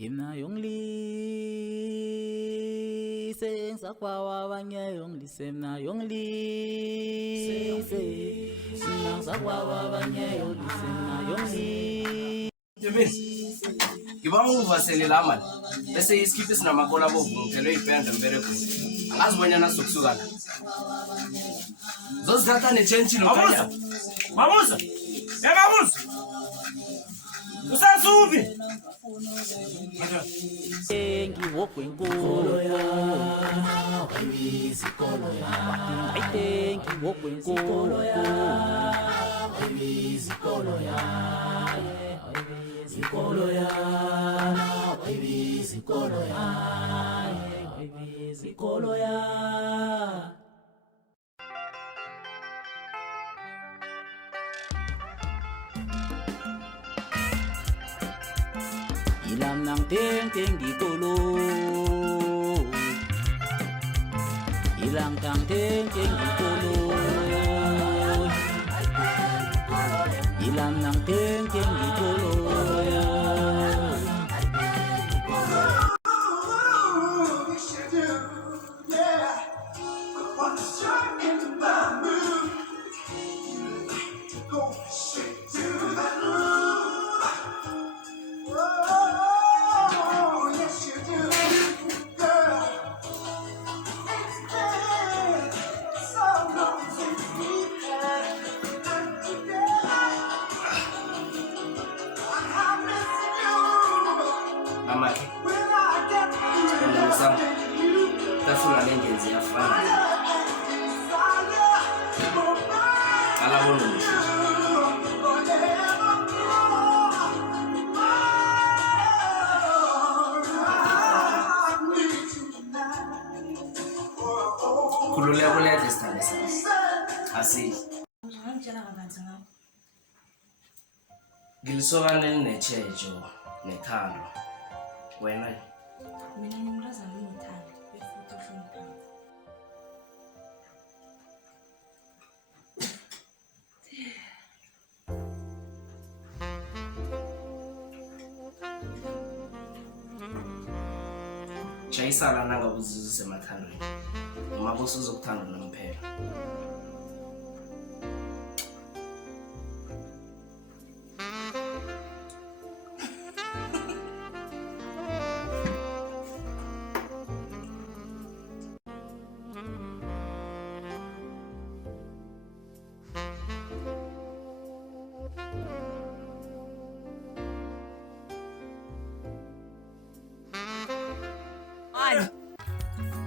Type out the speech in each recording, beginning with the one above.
Imna yongli seng sakwawa banye yongli semna yongli semna sakwawa banye yongli semna yongli. Jebis, kibangu vaselela mali bese isikhipe sinamakola bovu ngithelo ibhende mbere kude angazibonyana sokusukana zozithatha netshentshi nokhanya Mamusa usasubi Tengi wokwenkolo ya sikolo ya tengi wokwenkolo ya sikolo ya sikolo ya sikolo ya sikolo ya Ilam ng ting di kolo Ilang tang ting di kolo Ilam ng ting di kolo amake sam tafuna lengenzi yafana alabona khululeka kulethe sithande sami asi ngilisokane linetshejo nethando wena Mina ngimrazana unothando befuthi uhloniphana. shayisana nangabuzuzu semathandweni uma kusuzokuthanda nomphela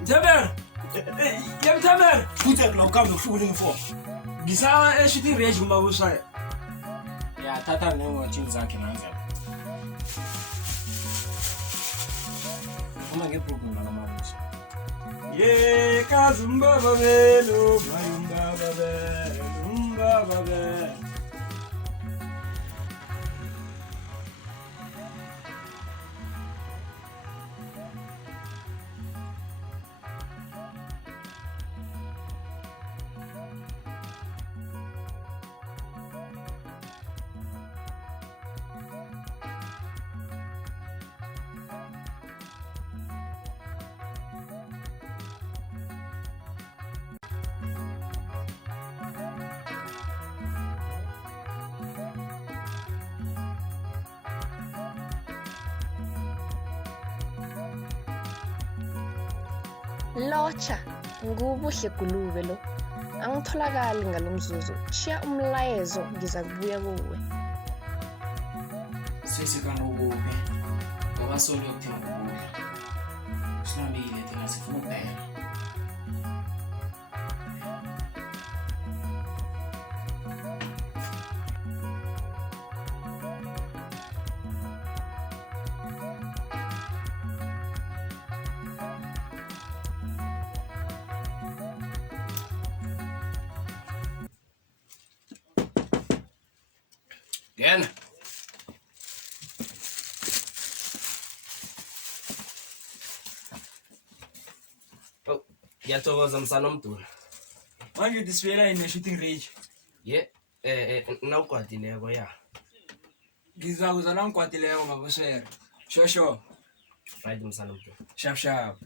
Jaber yem Jaber Futhi lo kambe kuhlukule info. ngisaba eshithi rage kumabusa Ya thatha nengothini zakhe nanze. Uma ngeprogram la mabusa. ye kazumba babelo mayumba babe Locha, ngubuhle gulube lo. Angitholakali ngalomzuzu. Shiya umlayezo ngizakubuya kuwe. Sesikana ukube. Ngoba solo yokuthenga ukudla. Sinambile thina sifuna ukuphela. ngena ngiyathokoza msana omduna manje disibuyela yini ne-shooting range ye nawugwadileko ya ngizakuzala ngigwadileko mabosere shosho Right msana mtu. Sharp sharp.